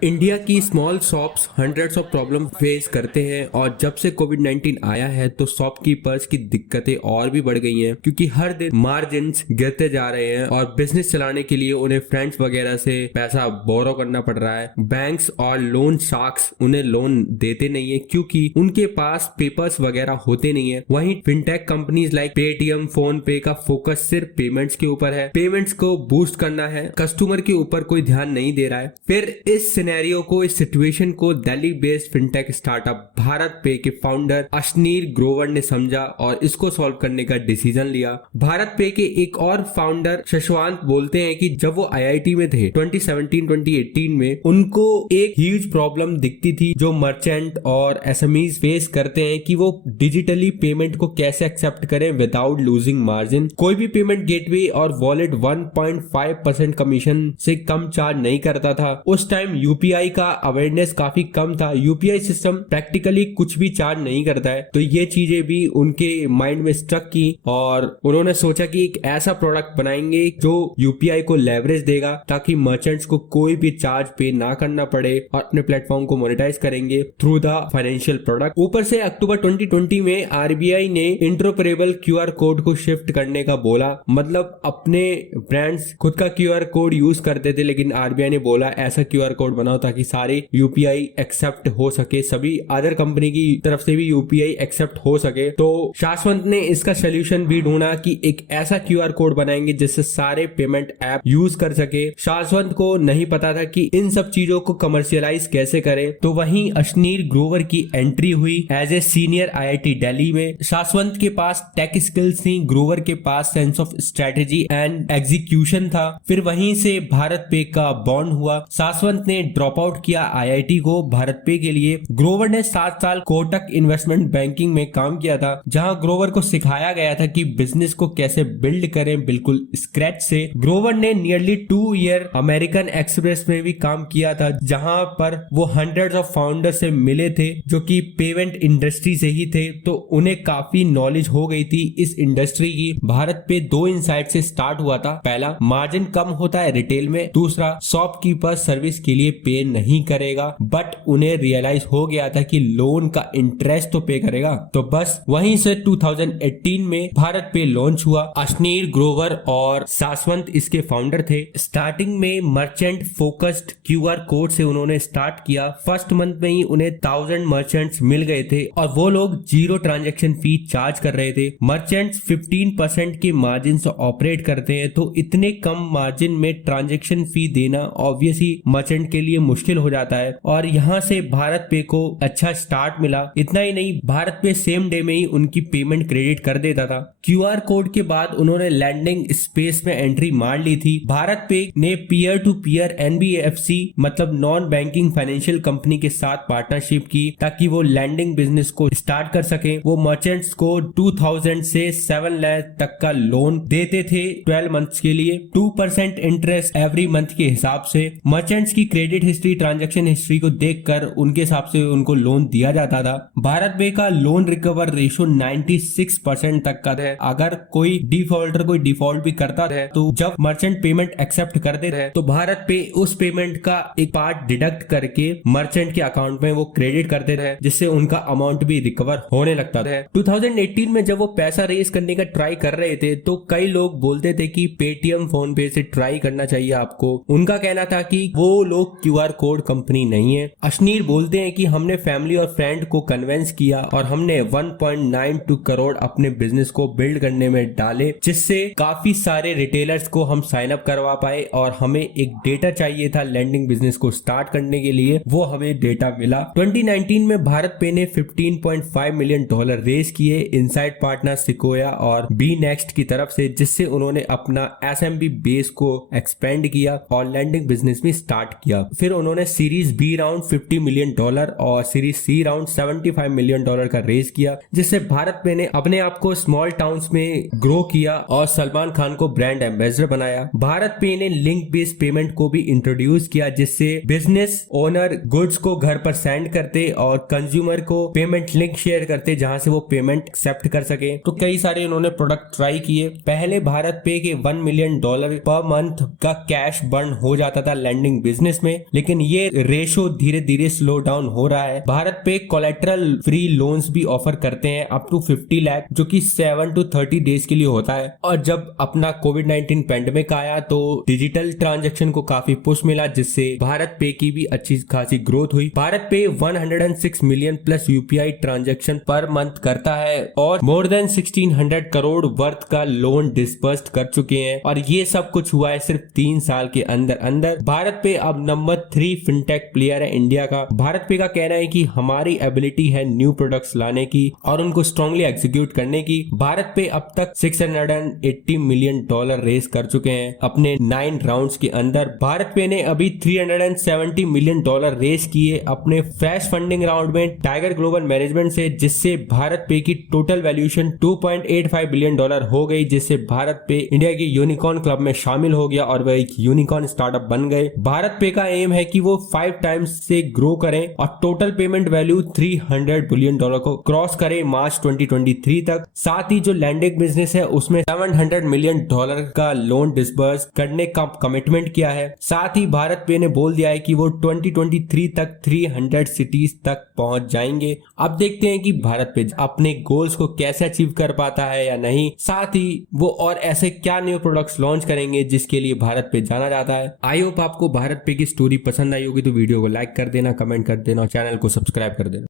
India की small shops hundreds of problem face करते हैं और जब से कोविड 19 आया है तो शॉपकीपर्स की दिक्कतें और भी बढ़ गई हैं क्योंकि हर दिन मार्जिन्स गिरते जा रहे हैं और बिजनेस चलाने के लिए उन्हें फ्रेंड्स वगैरह से पैसा बोरो करना पड़ रहा है। बैंक्स और लोन शार्क्स उन्हें लोन देते नहीं है क्योंकि उनके पास पेपर्स वगैरह होते नहीं है। वहीं fintech companies like Paytm, phone पे का फोकस सिर्फ पेमेंट्स के ऊपर है, पेमेंट्स को बूस्ट करना है, कस्टमर के ऊपर कोई ध्यान नहीं दे रहा है। फिर इस सिनेरियो को, इस सिचुएशन को Delhi based fintech startup Bharat पे के फाउंडर अशनीर ग्रोवर ने समझा और इसको सॉल्व करने का डिसीजन लिया। भारत पे के एक और फाउंडर शशांक बोलते हैं कि जब वो आईआईटी में थे 2017-2018 में उनको एक ह्यूज प्रॉब्लम दिखती थी जो मर्चेंट और एसएमईज फेस करते हैं कि वो डिजिटली पेमेंट को कैसे एक्सेप्ट करें विदाउट लूजिंग मार्जिन। कोई भी पेमेंट गेटवे और वॉलेट 1.5% कमीशन से कम चार्ज नहीं करता था। उस टाइम यूपीआई का अवेयरनेस काफी कम था। यूपीआई सिस्टम प्रैक्टिकली कुछ भी चार्ज नहीं करता है। तो ये चीजें भी उनके माइंड में स्टक की और उन्होंने सोचा कि एक ऐसा प्रोडक्ट बनाएंगे जो यूपीआई को लेवरेज देगा ताकि मर्चेंट्स को कोई भी चार्ज पे ना करना पड़े और अपने प्लेटफॉर्म को मोनेटाइज करेंगे थ्रू द फाइनेंशियल प्रोडक्ट। ऊपर से अक्टूबर 2020 में आरबीआई ने इंटरऑपरेबल क्यूआर कोड को शिफ्ट करने का बोला। मतलब अपने ब्रांड्स खुद का क्यूआर कोड यूज करते थे लेकिन आरबीआई ने बोला ऐसा क्यूआर कोड बनाओ ताकि सारे यूपीआई एक्सेप्ट हो सके, सभी अदर कंपनी की तरफ से भी यूपीआई एक्सेप्ट हो सके। तो शाश्वत ने इसका सोल्यूशन भी ढूंढा कि एक ऐसा क्यूआर कोड बनाएंगे जिससे सारे पेमेंट ऐप यूज कर सके। शाश्वत को नहीं पता था कि इन सब चीजों को कमर्शियलाइज कैसे करें। तो वहीं अशनीर ग्रोवर की एंट्री हुई as a senior IIT Delhi में। शाश्वत के पास टेक स्किल्स थी, ग्रोवर के पास sense of strategy and execution था। फिर वहीं से भारत पे का बॉन्ड हुआ। शाश्वत ने ड्रॉप आउट किया आईआईटी को भारत पे के लिए। ग्रोवर ने 7 साल कोटक इन्वेस्टमेंट बैंकिंग में काम किया था जहां ग्रोवर को सिखाया गया था कि बिजनेस को कैसे बिल्ड करें बिल्कुल स्क्रैच से। ग्रोवर ने नियरली 2 ईयर अमेरिकन एक्सप्रेस में भी काम किया था जहां पर वो हंड्रेड्स ऑफ फाउंडर से मिले थे जो कि पेमेंट इंडस्ट्री से ही थे। तो उन्हें काफी नॉलेज हो गई थी इस इंडस्ट्री की। भारत पे 2 इनसाइट से स्टार्ट हुआ था। पहला, मार्जिन कम होता है रिटेल में। दूसरा, शॉपकीपर सर्विस के लिए पे नहीं करेगा बट उन्हें रियलाइज हो गया था कि लोन का इंटरेस्ट तो पे करेगा। तो बस वहीं से 2018 में भारत पे लॉन्च हुआ। अशनीर ग्रोवर और शाश्वत इसके फाउंडर थे। स्टार्टिंग में मर्चेंट फोकस्ड क्यूआर कोड से उन्होंने स्टार्ट किया। फर्स्ट मंथ में ही उन्हें 1000 मर्चेंट्स मिल गए थे और वो लोग 0 ट्रांजेक्शन फी चार्ज कर रहे थे। मर्चेंट्स 15% के मार्जिन से ऑपरेट करते हैं तो इतने कम मार्जिन में ट्रांजेक्शन फी देना ऑब्वियसली मर्चेंट के लिए मुश्किल हो जाता है और यहाँ से भारत पे को अच्छा स्टार्ट मिला। इतना ही नहीं, भारत पे सेम डे में ही उनकी पेमेंट क्रेडिट कर देता था। क्यूआर कोड के बाद उन्होंने लैंडिंग स्पेस में एंट्री मार ली थी। भारत पे ने पीयर टू पीयर एनबीएफसी मतलब नॉन बैंकिंग फाइनेंशियल कंपनी के साथ पार्टनरशिप की ताकि वो लैंडिंग बिजनेस को स्टार्ट कर सके। वो मर्चेंट्स को 2000 से 7 लाख तक का लोन देते थे 12 मंथ्स के लिए, 2% इंटरेस्ट एवरी मंथ के हिसाब से। मर्चेंट्स की क्रेडिट हिस्ट्री, ट्रांजैक्शन हिस्ट्री को देखकर उनके हिसाब से उनको लोन दिया जाता था। भारत पे का लोन रिकवर रेशियो 96% तक का है। अगर कोई डिफॉल्टर कोई डिफॉल्ट भी करता है तो जब मर्चेंट पेमेंट एक्सेप्ट करते रहे तो भारत पे उस पेमेंट का एक पार्ट डिडक्ट करके मर्चेंट के अकाउंट में वो क्रेडिट करते रहे जिससे उनका अमाउंट भी रिकवर होने लगता था। 2018 में जब वो पैसा रेज करने का ट्राई कर रहे थे तो कई लोग बोलते थे कि पेटीएम, फोन पे से ट्राई करना चाहिए आपको। उनका कहना था कि वो लोग क्यूआर कोड कंपनी नहीं है। अशनीर बोलते हैं कि हमने फैमिली और फ्रेंड को कन्विंस किया और हमने 1.92 करोड़ अपने बिजनेस को बिल्ड करने में डाले जिससे काफी सारे रिटेलर्स को हम साइन अप करवा पाए और हमें एक डेटा चाहिए था लैंडिंग बिजनेस को स्टार्ट करने के लिए, वो हमें डेटा मिला। 2019 में भारत पे ने $15.5 मिलियन रेज किए इनसाइड पार्टनर सिकोया और बी नेक्स्ट की तरफ से जिससे उन्होंने अपना एसएमबी बेस को एक्सपेंड किया और लैंडिंग बिजनेस में स्टार्ट किया। फिर उन्होंने सीरीज बी राउंड $50 मिलियन और सीरीज सी राउंड $75 मिलियन का रेज किया जिससे भारत पे ने अपने आप को स्मॉल टाउन्स में ग्रो किया और सलमान खान को ब्रांड एम्बेसडर बनाया। भारत पे ने लिंक बेस्ड पेमेंट को भी इंट्रोड्यूस किया जिससे बिजनेस ओनर गुड्स को घर पर सेंड करते और कंज्यूमर को पेमेंट लिंक शेयर करते जहां से वो पेमेंट एक्सेप्ट कर सके। तो कई सारे उन्होंने प्रोडक्ट ट्राई किए। पहले भारत पे के $1 मिलियन पर मंथ का कैश बर्न हो जाता था लैंडिंग बिजनेस में लेकिन ये रेशो धीरे धीरे स्लो डाउन हो रहा है। भारत पे कोलेटरल फ्री लोन्स भी ऑफर करते हैं अप टू 50 लाख, जो कि 7 to 30 डेज के लिए होता है। और जब अपना कोविड-19 पेंडेमिक आया तो डिजिटल ट्रांजैक्शन को काफी पुश मिला, जिससे भारत पे की भी अच्छी खासी ग्रोथ हुई। भारत पे 106 million plus UPI transaction per month करता है और मोर देन 1600 करोड़ वर्थ का लोन डिस्बर्स्ड कर चुके हैं। और ये सब कुछ हुआ है सिर्फ 3 साल के अंदर अंदर। भारत पे अब नंबर 3 फिनटेक प्लेयर है इंडिया का। भारत पे का कहना है कि हमारी एबिलिटी है न्यू प्रोडक्ट्स लाने की और उनको स्ट्रांगली एग्जीक्यूट करने की। भारत पे अब तक $680 मिलियन रेस कर चुके हैं अपने 9 राउंड्स के अंदर। भारत पे ने अभी $370 मिलियन रेस किए अपने फ्रेश फंडिंग राउंड में टाइगर ग्लोबल मैनेजमेंट से, जिससे भारत पे की टोटल वैल्यूएशन $2.85 बिलियन हो गई, जिससे भारत पे इंडिया के यूनिकॉर्न क्लब में शामिल हो गया और वह एक यूनिकॉर्न स्टार्टअप बन गए। भारत पे का एम है कि वो 5 टाइम्स से ग्रो करें और टोटल पेमेंट वैल्यू $300 बिलियन को क्रॉस करे मार्च 2023 तक। साथ ही जो लैंडिंग बिजनेस है उसमें $700 मिलियन का लोन डिस्बर्स करने का कमिटमेंट किया है। साथ ही भारत पे ने बोल दिया है कि वो 2023 तक 300 सिटीज तक पहुंच जाएंगे। अब देखते हैं कि भारत पे अपने गोल्स को कैसे अचीव कर पाता है या नहीं। साथ ही वो और ऐसे क्या न्यू प्रोडक्ट्स लॉन्च करेंगे जिसके लिए भारत पे जाना जाता है। आई होप आपको भारत पे की स्टोरी पसंद आई होगी, तो वीडियो को लाइक कर देना, कमेंट कर देना और चैनल को सब्सक्राइब कर देना।